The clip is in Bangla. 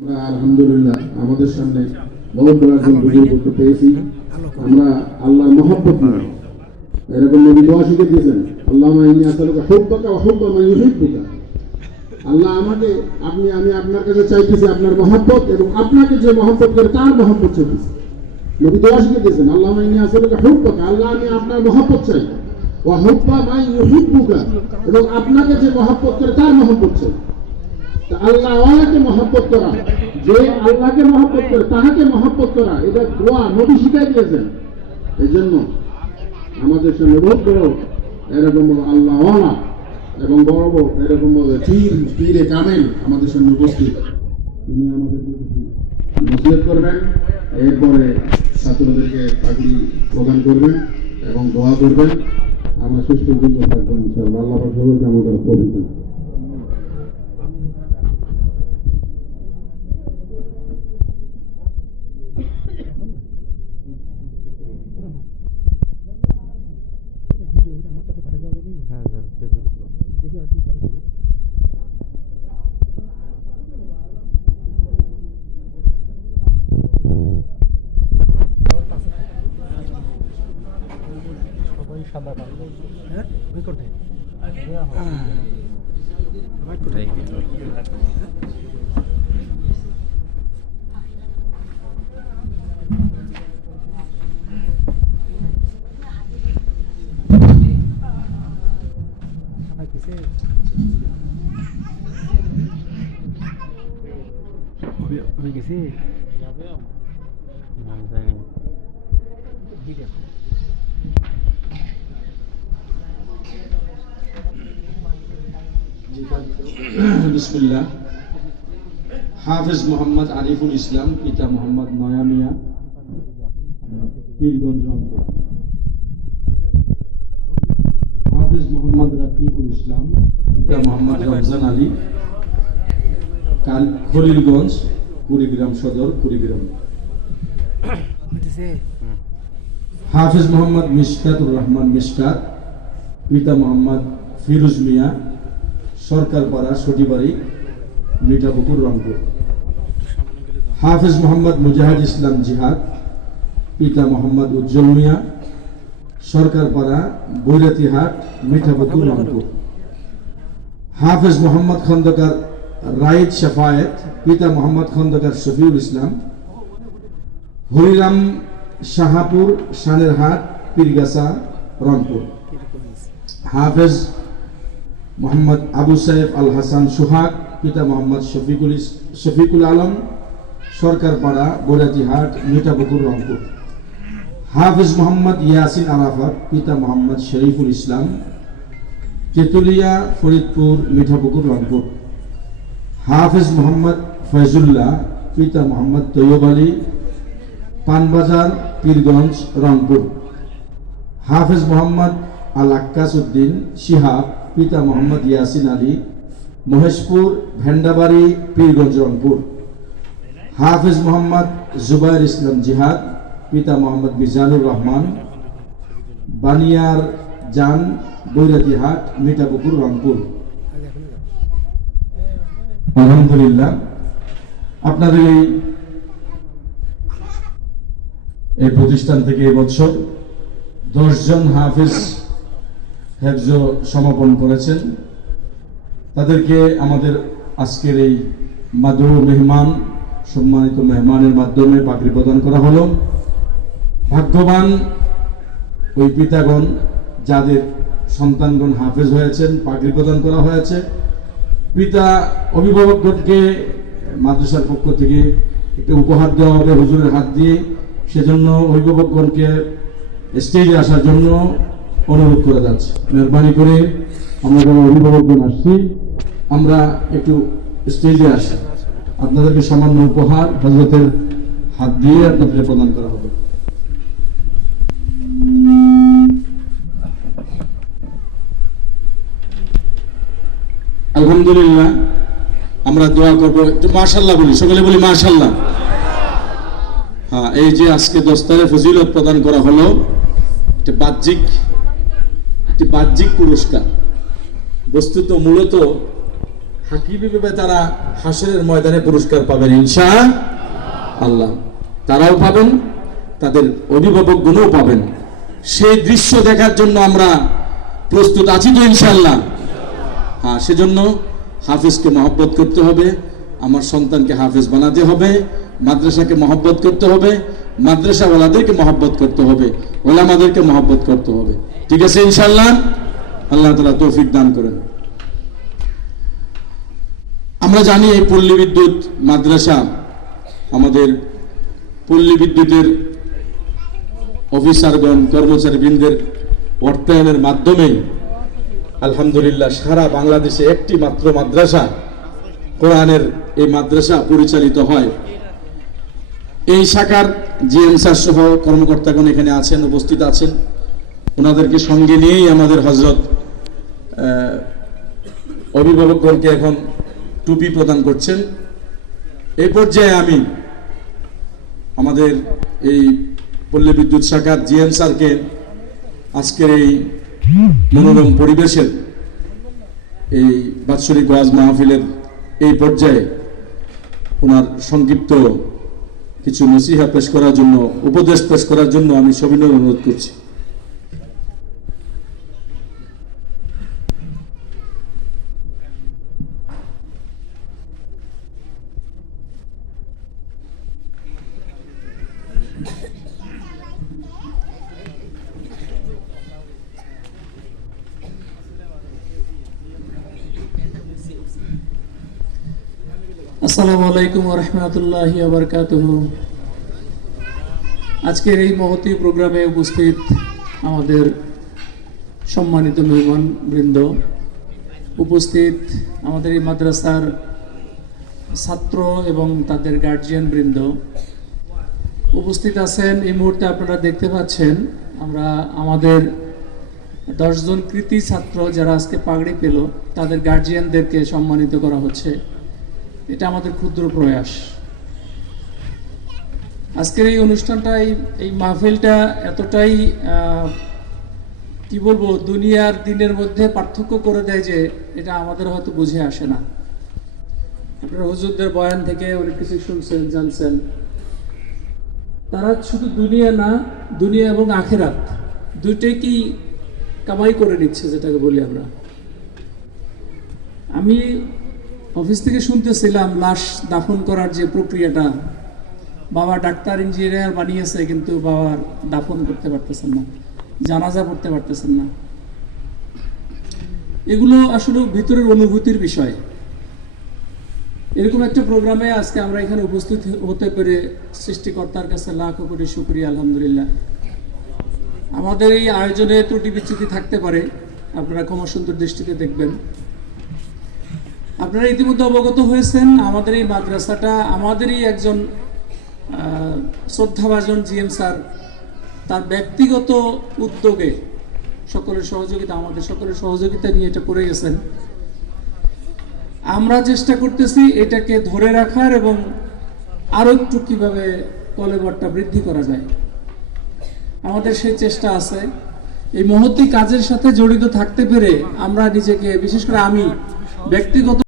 আমরা আলহামদুলিল্লাহ আমাদের সামনে বহুত বড় একজন বুজুর্গকে পেয়েছি। আমরা আল্লাহর মহব্বত নিয়ে এরকম নবী দোয়া শিখে দিয়েছেন, আল্লাহুম্মা ইন্নী আসআলুকা হুব্বাকা ওয়া হুব্বা মান ইউহিব্বুকা। আল্লাহ আমি আপনার কাছে চাইতেছি আপনার মহব্বত এবং আপনাকে যে মহব্বত করে তার মহব্বত চাইতেছি। নবী দোয়া শিখে দিয়েছেন, আল্লাহুম্মা ইন্নী আসআলুকা হুব্বাকা, আল্লাহ আমি আপনার মহব্বত চাই, ওয়া হুব্বা মান ইউহিব্বুকা, এবং আপনাকে যে মহব্বত করে তার মহব্বত চাই। আল্লাহ ওয়ালাকে মহব্বত করা, যে আল্লাহকে মহব্বত করে তাহাকে মহব্বত করা, এটা দোয়া নবী শিখাই দিয়েছেন। এই জন্য আমাদের সামনে বহুত বড় এরকম আল্লাহ ওয়ালা এবং বড় বড় এরকম পীরে কামেল আমাদের সামনে উপস্থিত। তিনি আমাদেরকে নসিহত করবেন, এরপরে ছাত্রদেরকে পাগড়ি প্রদান করবেন এবং দোয়া করবেন। আমরা শেষ পর্যন্ত থাকবো ইনশাআল্লাহ। আল্লাহ সকলকে আমাদের পবিত্র বিসমিল্লাহ। হাফেজ মোহাম্মদ আরিফুল ইসলাম, পিতা মোহাম্মদ নয়া মিয়া, পীরগঞ্জ রংপুর। হাফেজ মোহাম্মদ রাকিবুল ইসলাম, পিতা মোহাম্মদ রমজান আলী, খলিলগঞ্জ, কুড়িগ্রাম সদর, কুড়িগ্রাম। হাফেজ মোহাম্মদ মিশকাতুর রহমান মিশকাত, পিতা মোহাম্মদ ফিরোজ মিয়া, সরকারপাড়া, সটিবাড়ি, মিঠাপুকুর, রংপুর। হাফেজ মোহাম্মদ মুজাহিদ ইসলাম জিহাদ, পিতা মোহাম্মদ উজ্জ্বল মিয়া, সরকারপাড়া, বৈরাতিহাট, মিঠাপুকুর, রংপুর। হাফেজ মোহাম্মদ খন্দকার রাইদ শাফায়েত, পিতা মোহাম্মদ খন্দকার শফিউল ইসলাম, হরিরাম শাহাপুর, সানেরহাট, পীরগাছা, রংপুর। হাফেজ মোহাম্মদ আবু সাইফ আল হাসান সোহাগ, পিতা মোহাম্মদ শফিকুল আলম, সরকারপাড়া, বৈরাতিহাট, মিঠাপুকুর, রংপুর। হাফেজ মোহাম্মদ ইয়াসিন আরাফাত, পিতা মোহাম্মদ শরীফুল ইসলাম, তেতুলিয়া, ফরিদপুর, মিঠাপুকুর, রংপুর। হাফেজ মোহাম্মদ ফয়জুল্লাহ, পিতা মোহাম্মদ তৈয়ব আলী, পানবাজার, পীরগঞ্জ, রংপুর। হাফেজ মোহাম্মদ আল আক্কাস উদ্দিন শিহাব, পিতা মোহাম্মদ ইয়াসিন আলী, মহেশপুর, ভেন্ডাবাড়ি, পীরগঞ্জ, রংপুর। হাফেজ মোহাম্মদ জুবাইর ইসলাম জিহাদ, পিতা মোহাম্মদ মিজানুর রহমান, বানিয়ার জান, বৈরাতিহাট, মিঠাপুকুর, রংপুর। আলহামদুলিল্লাহ, আপনাদের এই প্রতিষ্ঠান থেকে এবছর 10 জন হাফেজ হেফজ সমাপন করেছেন। তাদেরকে আমাদের আজকের এই মাদু মেহমান, সম্মানিত মেহমানের মাধ্যমে পাগড়ি প্রদান করা হলো। ভাগ্যবান ওই পিতাগণ যাদের সন্তানগণ হাফেজ হয়েছেন, পাগড়ি প্রদান করা হয়েছে। পিতা অভিভাবকগণকে মাদ্রাসার পক্ষ থেকে একটা উপহার দেওয়া হবে হুজুরের হাত দিয়ে, সেজন্য অভিভাবকগণকে স্টেজে আসার জন্য অনুরোধ করা যাচ্ছে। মেহরবানি করে আমরা যারা অভিভাবকগণ আসছি, আমরা একটু স্টেজে আসি। আপনাদেরকে সামান্য উপহার হযরতের হাত দিয়ে আপনাদের প্রদান করা হবে। আলহামদুলিল্লাহ, আমরা দোয়া করবো, একটু মাশাআল্লাহ বলি, সকলে বলি মাশাআল্লাহ। হ্যাঁ, এই যে আজকে দস্তারে ফজিলত প্রদান করা হলো, একটি বাহ্যিক পুরস্কার। বস্তুত মূলত হাকিমি ভেবে তারা হাসরের ময়দানে পুরস্কার পাবেন ইনশাআল্লাহ। তারাও পাবেন, তাদের অভিভাবকগণও পাবেন। সেই দৃশ্য দেখার জন্য আমরা প্রস্তুত আছি তো ইনশাআল্লাহ? হ্যাঁ, সেজন্য হাফেজকে মহব্বত করতে হবে, আমার সন্তানকে হাফেজ বানাতে হবে, মাদ্রাসাকে মহব্বত করতে হবে, মাদ্রাসাওয়ালাদেরকে মহব্বত করতে হবে, ওলামাদেরকে মহব্বত করতে হবে। ঠিক আছে ইনশাআল্লাহ? আল্লাহ তাআলা তৌফিক দান করেন। আমরা জানি এই পল্লী বিদ্যুৎ মাদ্রাসা, আমাদের পল্লী বিদ্যুতের অফিসারগণ কর্মচারীবৃন্দের অর্থায়নের মাধ্যমে আলহামদুলিল্লাহ সারা বাংলাদেশে একটি মাত্র মাদ্রাসা, কোরআনের এই মাদ্রাসা পরিচালিত হয়। এই শাখার জিএম স্যার সহ কর্মকর্তাগণ এখানে আছেন, উপস্থিত আছেন। ওনাদেরকে সঙ্গে নিয়েই আমাদের হযরত অভিভাবকগণকে এখন টুপি প্রদান করছেন। এই পর্যায়ে আমি আমাদের এই পল্লী বিদ্যুৎ শাখার জিএম স্যারকে আজকের এই মনোরম পরিবেশের এই বাৎসরিক ওয়াজ মাহফিলের এই পর্যায়ে ওনার সংক্ষিপ্ত কিছু নসিহা পেশ করার জন্য, উপদেশ পেশ করার জন্য আমি সবিনয় অনুরোধ করছি। আসসালামু আলাইকুম ওয়া রাহমাতুল্লাহি ওয়া বারাকাতুহু। আজকের এই মহতী প্রোগ্রামে উপস্থিত আমাদের সম্মানিত মেহমান বৃন্দ, উপস্থিত আমাদের এই মাদ্রাসার ছাত্র এবং তাদের গার্জিয়ান বৃন্দ, উপস্থিত আছেন এই মুহূর্তে আপনারা দেখতে পাচ্ছেন আমরা আমাদের 10 জন কৃতি ছাত্র যারা আজকে পাগড়ি পেল তাদের গার্জিয়ানদেরকে সম্মানিত করা হচ্ছে। এটা আমাদের ক্ষুদ্র প্রয়াস। আজকের এই অনুষ্ঠানটা, এই মাহফিলটা এতটাই কি বলবো, দুনিয়ার দিনের মধ্যে পার্থক্য করে দেয় যে এটা আমাদের হয়তো বুঝে আসে না। আপনারা হুজুরদের বয়ান থেকে অনেক কিছু শুনছেন, জানছেন। তারা শুধু দুনিয়া না, দুনিয়া এবং আখিরাত দুইটাই কি কামাই করে নিচ্ছে, যেটাকে বলি আমরা। আমি অফিস থেকে শুনতেছিলাম লাশ দাফন করার যে প্রক্রিয়াটা, বাবা ডাক্তার ইঞ্জিনিয়ার বানিয়েছে কিন্তু বাবার দাফন করতে পারতেছেন না, জানাজা পড়তে পারতেছেন না। এগুলো আসলে ভিতরের অনুভূতির বিষয়। এরকম একটা প্রোগ্রামে আজকে আমরা এখানে উপস্থিত হতে পেরে সৃষ্টিকর্তার কাছে লাখো কোটি শুকরিয়া, আলহামদুলিল্লাহ। আমাদের এই আয়োজনে ত্রুটি বিচ্যুতি থাকতে পারে, আপনারা ক্ষমা সুন্দর দৃষ্টিতে দেখবেন। আপনারা ইতিমধ্যে অবগত হয়েছেন আমাদের এই মাদ্রাসাটা আমাদেরই একজন শ্রদ্ধাভাজন জিএম স্যার তার ব্যক্তিগত উদ্যোগে সকলের সহযোগিতা, আমাদের সকলের সহযোগিতা নিয়ে এটা করে গেছেন। আমরা চেষ্টা করতেছি এটাকে ধরে রাখার এবং আরো একটু কিভাবে কলেবরটা বৃদ্ধি করা যায়, আমাদের সেই চেষ্টা আছে। এই মহতী কাজের সাথে জড়িত থাকতে পেরে আমরা নিজেকে, বিশেষ করে আমি ব্যক্তিগত